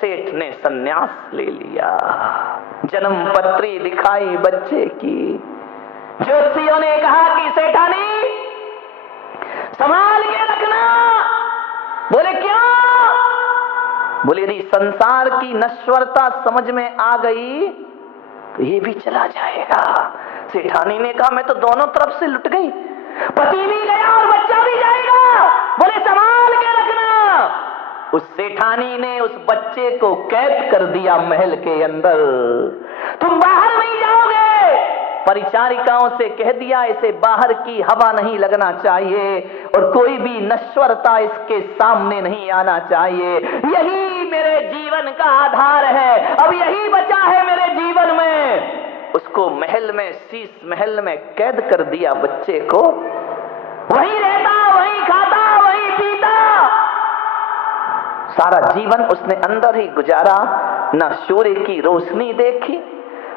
सेठ ने संन्यास ले लिया। जन्म पत्री दिखाई बच्चे की। ज्योतिषियों ने कहा कि सेठानी संभाल के रखना। बोले क्यों? बोले यदि संसार की नश्वरता समझ में आ गई तो ये भी चला जाएगा। सेठानी ने कहा मैं तो दोनों तरफ से लुट गई, पति भी गया और बच्चा भी जाएगा। बोले संभाल के रखना। उस सेठानी ने उस बच्चे को कैद कर दिया महल के अंदर। तुम बाहर नहीं जाओगे। परिचारिकाओं से कह दिया इसे बाहर की हवा नहीं लगना चाहिए और कोई भी नश्वरता इसके सामने नहीं आना चाहिए। यही मेरे जीवन का आधार है, अब यही बचा है मेरे जीवन में। उसको महल में, शीश महल में कैद कर दिया बच्चे को। वहीं रहता, वहीं खाता, वहीं पीता, सारा जीवन उसने अंदर ही गुजारा। ना सूर्य की रोशनी देखी।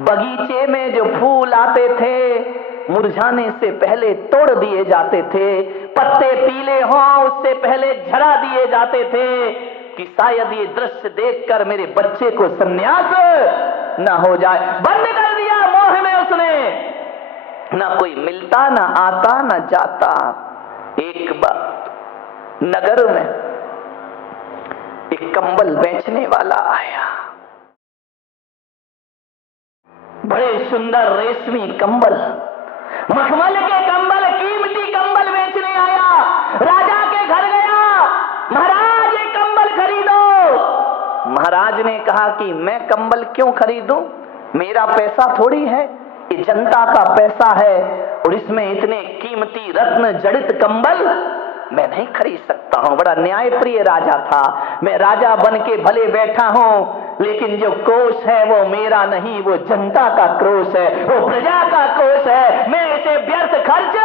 बगीचे में जो फूल आते थे मुरझाने से पहले तोड़ दिए जाते थे, पत्ते पीले हों उससे पहले झड़ा दिए जाते थे कि शायद ये दृश्य देखकर मेरे बच्चे को संन्यास ना हो जाए। बंद कर दिया मोह में उसने। ना कोई मिलता, ना आता, ना जाता। एक बार नगर में एक कंबल बेचने वाला आया। बड़े सुंदर रेशमी कंबल, मखमल के कंबल, कीमती कंबल बेचने आया। राजा के घर गया, महाराज ये कंबल खरीदो। महाराज ने कहा कि मैं कंबल क्यों खरीदूं? मेरा पैसा थोड़ी है, ये जनता का पैसा है और इसमें इतने कीमती रत्न जड़ित कंबल मैं नहीं खरीद सकता हूं। बड़ा न्यायप्रिय राजा था। मैं राजा बन के भले बैठा हूं लेकिन जो कोष है वो मेरा नहीं, वो जनता का कोष है, वो प्रजा का कोष है। मैं इसे व्यर्थ खर्च।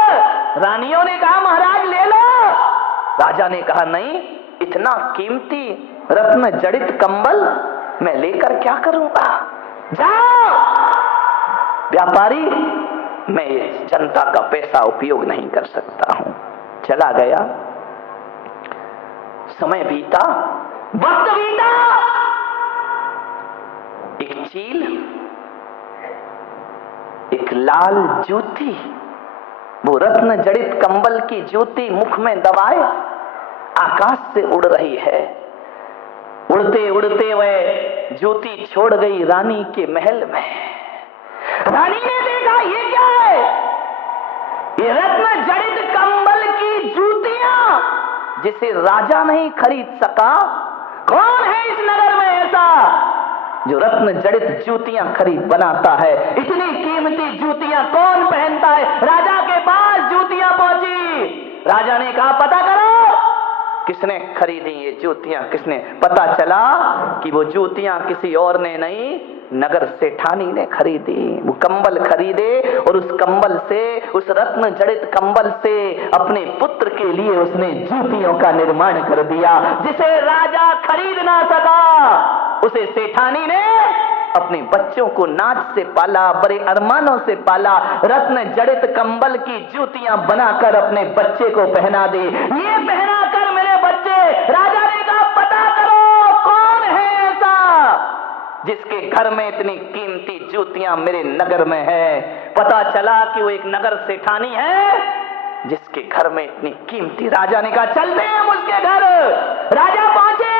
रानियों ने कहा महाराज ले लो। राजा ने कहा नहीं, इतना कीमती रत्न जड़ित कंबल मैं लेकर क्या करूंगा? जाओ व्यापारी, मैं जनता का पैसा उपयोग नहीं कर सकता हूं। चला गया। समय बीता, वक्त बीता। एक चील, एक लाल जूती, वो रत्न जड़ित कंबल की जूती मुख में दबाए आकाश से उड़ रही है। उड़ते उड़ते वह जूती छोड़ गई रानी के महल में। रानी ने देखा ये क्या है? ये रत्न जड़ित कंबल की जूतियां जिसे राजा नहीं खरीद सका। कौन है इस नगर में ऐसा जो रत्न जड़ित जूतियां खरीद बनाता है? इतनी कीमती जूतियां कौन पहनता है? राजा के पास जूतियां पहुंची। राजा ने कहा पता करो किसने खरीदी ये जूतियां, किसने? पता चला कि वो जूतियां किसी और ने नहीं, नगर सेठानी ने खरीदी। वो कंबल खरीदे और उस कंबल से, उस रत्न जड़ित कंबल से अपने पुत्र के लिए उसने जूतियों का निर्माण कर दिया। जिसे राजा खरीद ना सका उसे सेठानी ने अपने बच्चों को नाच से पाला, बड़े अरमानों से पाला। रत्न जड़ित कंबल की जूतियां बनाकर अपने बच्चे को पहना दी। ये पहनाकर मेरे बच्चे, राजा ने कहा पता करो कौन है ऐसा जिसके घर में इतनी कीमती जूतियां मेरे नगर में है। पता चला कि वो एक नगर सेठानी है जिसके घर में इतनी कीमती। राजा ने कहा चलते हैं हम उसके घर। राजा पहुंचे।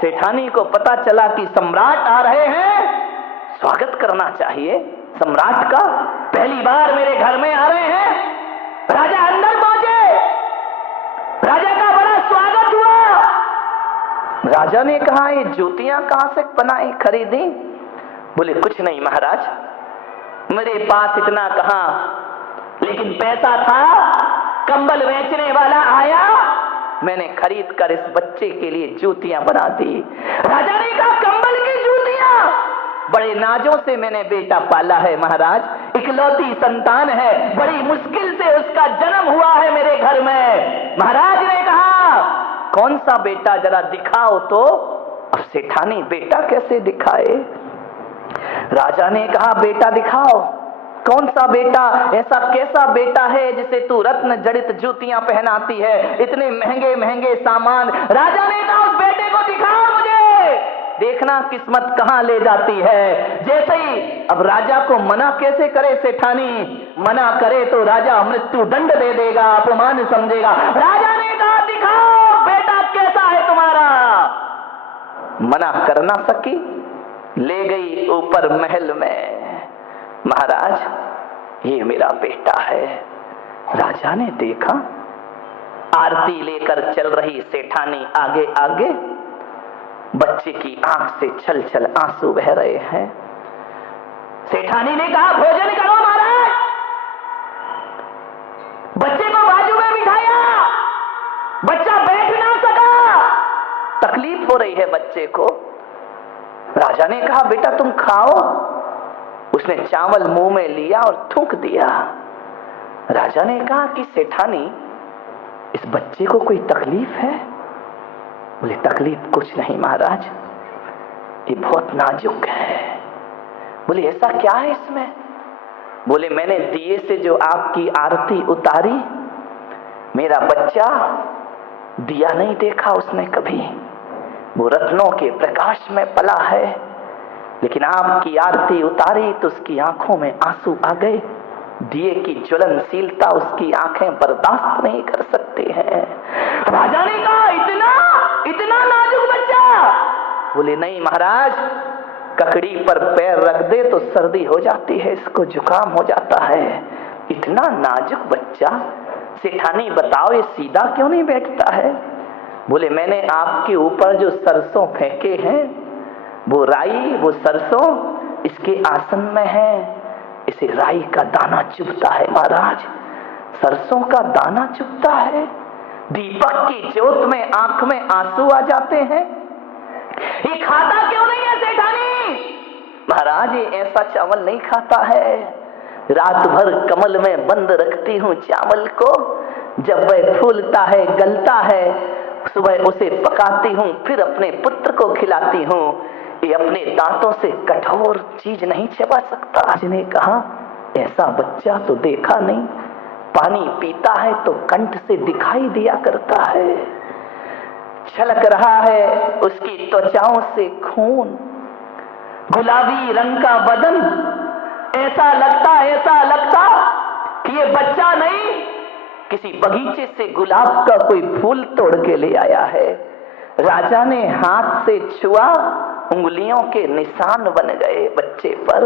सेठानी को पता चला कि सम्राट आ रहे हैं, स्वागत करना चाहिए सम्राट का। पहली बार मेरे घर में आ रहे हैं। राजा अंदर पहुंचे। राजा का बड़ा स्वागत हुआ। राजा ने कहा ये जूतियां कहां से बनाई, खरीदी? बोले कुछ नहीं महाराज, मेरे पास इतना कहां, लेकिन पैसा था। कंबल बेचने वाला आया, मैंने खरीद कर इस बच्चे के लिए जूतियां बना दी। राजा ने कहा कंबल की जूतियां? बड़े नाजों से मैंने बेटा पाला है महाराज, इकलौती संतान है, बड़ी मुश्किल से उसका जन्म हुआ है मेरे घर में। महाराज ने कहा कौन सा बेटा, जरा दिखाओ तो। अब सेठानी बेटा कैसे दिखाए? राजा ने कहा बेटा दिखाओ। कौन सा बेटा? ऐसा कैसा बेटा है जिसे तू रत्न जड़ित जूतियां पहनाती है, इतने महंगे महंगे सामान? राजा ने कहा उस बेटे को दिखाओ मुझे। देखना किस्मत कहां ले जाती है। जैसे ही अब राजा को मना कैसे करे सेठानी, मना करे तो राजा मृत्यु दंड दे देगा, अपमान समझेगा। राजा ने कहा दिखाओ बेटा कैसा है तुम्हारा। मना कर ना सकी, ले गई ऊपर महल में। महाराज ये मेरा बेटा है। राजा ने देखा आरती लेकर चल रही सेठानी आगे आगे, बच्चे की आंख से छल छल आंसू बह रहे हैं। सेठानी ने कहा भोजन करो महाराज। बच्चे को बाजू में बिठाया, बच्चा बैठ ना सका, तकलीफ हो रही है बच्चे को। राजा ने कहा बेटा तुम खाओ। उसने चावल मुंह में लिया और थूक दिया। राजा ने कहा कि सेठानी इस बच्चे को कोई तकलीफ है? बोले तकलीफ कुछ नहीं महाराज, ये बहुत नाजुक है। बोले ऐसा क्या है इसमें? बोले मैंने दिए से जो आपकी आरती उतारी, मेरा बच्चा दिया नहीं देखा उसने कभी। वो रत्नों के प्रकाश में पला है, लेकिन आपकी आरती उतारी तो उसकी आंखों में आंसू आ गए। दिए की ज्वलनशीलता उसकी आंखें बर्दाश्त नहीं कर सकते हैं। राजा ने कहा इतना इतना नाजुक बच्चा? बोले नहीं महाराज, ककड़ी पर पैर रख दे तो सर्दी हो जाती है, इसको जुकाम हो जाता है। इतना नाजुक बच्चा, सेठानी बताओ ये सीधा क्यों नहीं बैठता है? बोले मैंने आपके ऊपर जो सरसों फेंके हैं, वो राई वो सरसों इसके आसन में है, इसे राई का दाना चुभता है महाराज, सरसों का दाना चुभता है। दीपक की ज्योत में आंख में आंसू आ जाते हैं। ये खाता क्यों नहीं है सेठानी? महाराज ये ऐसा चावल नहीं खाता है, रात भर कमल में बंद रखती हूँ चावल को, जब वह फूलता है गलता है, सुबह उसे पकाती हूँ, फिर अपने पुत्र को खिलाती हूँ। ये अपने दांतों से कठोर चीज नहीं चबा सकता। जिन्हें कहा ऐसा बच्चा तो देखा नहीं, पानी पीता है तो कंठ से दिखाई दिया करता है, छलक रहा है उसकी त्वचाओं से खून, गुलाबी रंग का बदन, ऐसा लगता कि ये बच्चा नहीं किसी बगीचे से गुलाब का कोई फूल तोड़ के ले आया है। राजा ने हाथ से छुआ, उंगलियों के निशान बन गए बच्चे पर।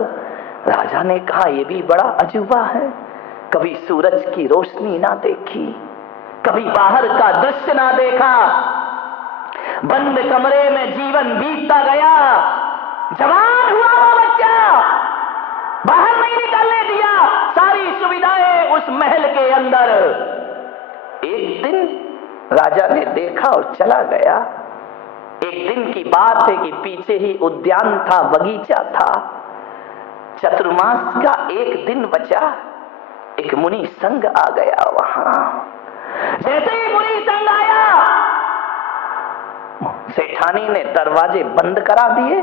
राजा ने कहा यह भी बड़ा अजूबा है, कभी सूरज की रोशनी ना देखी, कभी बाहर का दृश्य ना देखा, बंद कमरे में जीवन बीतता गया, जवान हुआ वो बच्चा, बाहर नहीं निकलने दिया, सारी सुविधाएं उस महल के अंदर। एक दिन राजा ने देखा और चला गया। एक दिन की बात है कि पीछे ही उद्यान था, बगीचा था। चतुर्मास का एक दिन बचा, एक मुनि संघ आ गया वहां। जैसे ही मुनि संघ आया, सेठानी ने दरवाजे बंद करा दिए,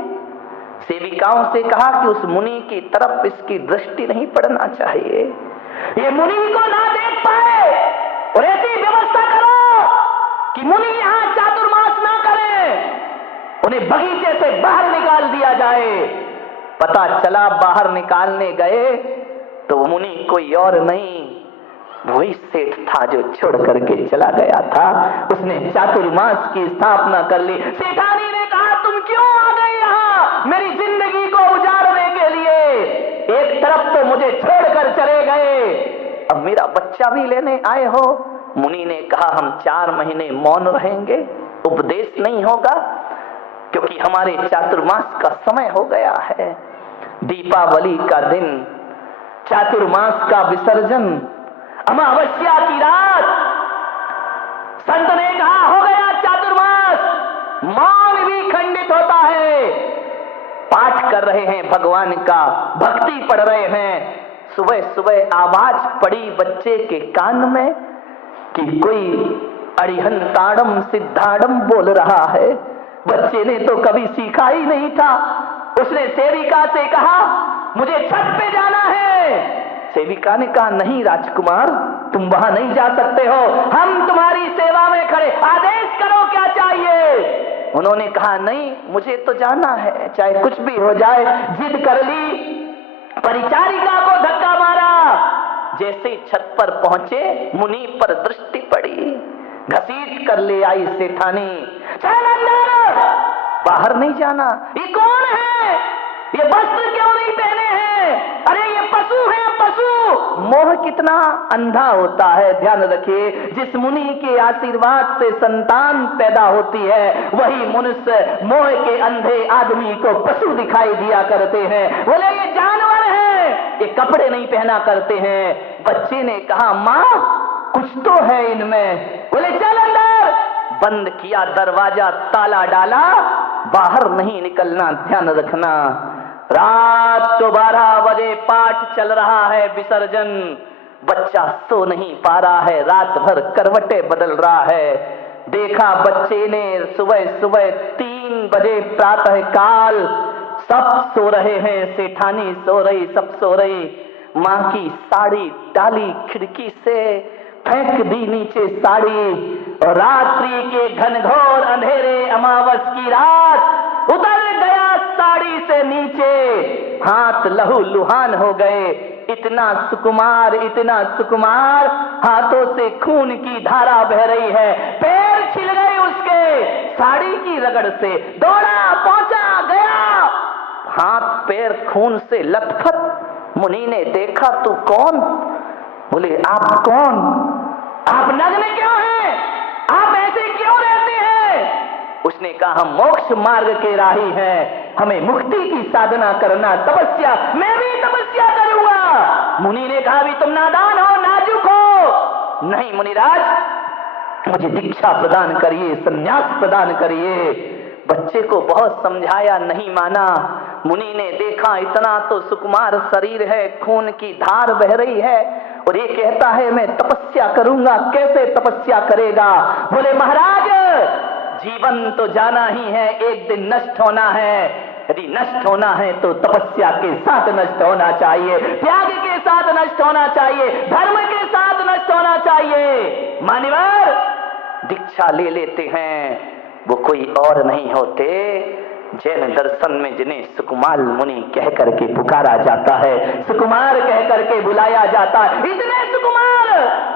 सेविकाओं से कहा कि उस मुनि की तरफ इसकी दृष्टि नहीं पड़ना चाहिए, ये मुनि को ना देख पाए, और ऐसी व्यवस्था करो कि मुनि यहां चातुर्मास ना करें, उन्हें बगीचे से बाहर निकाल दिया जाए। पता चला बाहर निकालने गए तो मुनि कोई और नहीं, वही सेठ था जो छोड़ करके चला गया था। उसने चातुर्मास की स्थापना कर ली। सेठानी ने कहा तुम क्यों आ गए यहाँ मेरी जिंदगी को उजाड़ने के लिए? एक तरफ तो मुझे छोड़कर चले गए, अब मेरा बच्चा भी लेने आए हो। मुनि ने कहा हम 4 महीने मौन रहेंगे, उपदेश नहीं होगा, क्योंकि हमारे चातुर्मास का समय हो गया है। दीपावली का दिन, चातुर्मास का विसर्जन, अमावस्या की रात, संत ने कहा हो गया चातुर्मास, मौन भी खंडित होता है। पाठ कर रहे हैं भगवान का, भक्ति पढ़ रहे हैं, सुबह सुबह आवाज पड़ी बच्चे के कान में कि कोई अड़िहंताड़म सिद्धाड़म बोल रहा है। बच्चे ने तो कभी सीखा ही नहीं था। उसने सेविका से कहा मुझे छत पे जाना है। सेविका ने कहा नहीं राजकुमार, तुम वहां नहीं जा सकते हो, हम तुम्हारी सेवा में खड़े, आदेश करो क्या चाहिए। उन्होंने कहा नहीं, मुझे तो जाना है, चाहे कुछ भी हो जाए। जिद कर ली, परिचारिका को धक्का मारा। जैसे छत पर पहुंचे, मुनि पर दृष्टि पड़ी, घसीट कर ले आई सेठानी। चल अंदर, बाहर नहीं जाना। ये कौन है? ये वस्त्र क्यों नहीं पहने हैं? अरे ये पशु है, पशु। मोह कितना अंधा होता है, ध्यान रखिए। जिस मुनि के आशीर्वाद से संतान पैदा होती है, वही मनुष्य मोह के अंधे आदमी को पशु दिखाई दिया करते हैं। बोले ये जानवर है, ये कपड़े नहीं पहना करते हैं। बच्चे ने कहा माँ कुछ तो है इनमें। बोले चल अंदर। बंद किया दरवाजा, ताला डाला, बाहर नहीं निकलना, ध्यान रखना। रात को 12 बजे पाठ चल रहा है, विसर्जन। बच्चा सो नहीं पा रहा है, रात भर करवटें बदल रहा है। देखा बच्चे ने सुबह सुबह 3 बजे प्रातः काल, सब सो रहे हैं, सेठानी सो रही, सब सो रही। माँ की साड़ी डाली खिड़की से, फेंक दी नीचे साड़ी, और रात्रि के घनघोर अंधेरे अमावस की रात उतर गया साड़ी से नीचे। हाथ लहू लुहान हो गए। इतना सुकुमार, इतना सुकुमार, हाथों से खून की धारा बह रही है। पैर छिल गए उसके साड़ी की रगड़ से। दौड़ा, पहुंचा, गया, हाथ पैर खून से लथपथ। मुनि ने देखा तू कौन? बोले आप कौन? आप नग्न क्यों हैं? आप ऐसे क्यों रहते हैं? उसने कहा हम मोक्ष मार्ग के राही हैं, हमें मुक्ति की साधना करना, तपस्या। मैं भी तपस्या करूंगा। मुनि ने कहा भी तुम नादान हो, नाजुक हो। नहीं मुनिराज, मुझे दीक्षा प्रदान करिए, संन्यास प्रदान करिए। बच्चे को बहुत समझाया, नहीं माना। मुनि ने देखा इतना तो सुकुमार शरीर है, खून की धार बह रही है, और ये कहता है मैं तपस्या करूंगा। कैसे तपस्या करेगा? बोले महाराज जीवन तो जाना ही है, एक दिन नष्ट होना है। यदि नष्ट होना है तो तपस्या के साथ नष्ट होना चाहिए, त्याग के साथ नष्ट होना चाहिए, धर्म के साथ नष्ट होना चाहिए। मान्यवर दीक्षा ले लेते हैं, वो कोई और नहीं होते, जैन दर्शन में जिन्हें सुकुमार मुनि कह करके पुकारा जाता है, सुकुमार कह करके बुलाया जाता है। इतने सुकुमार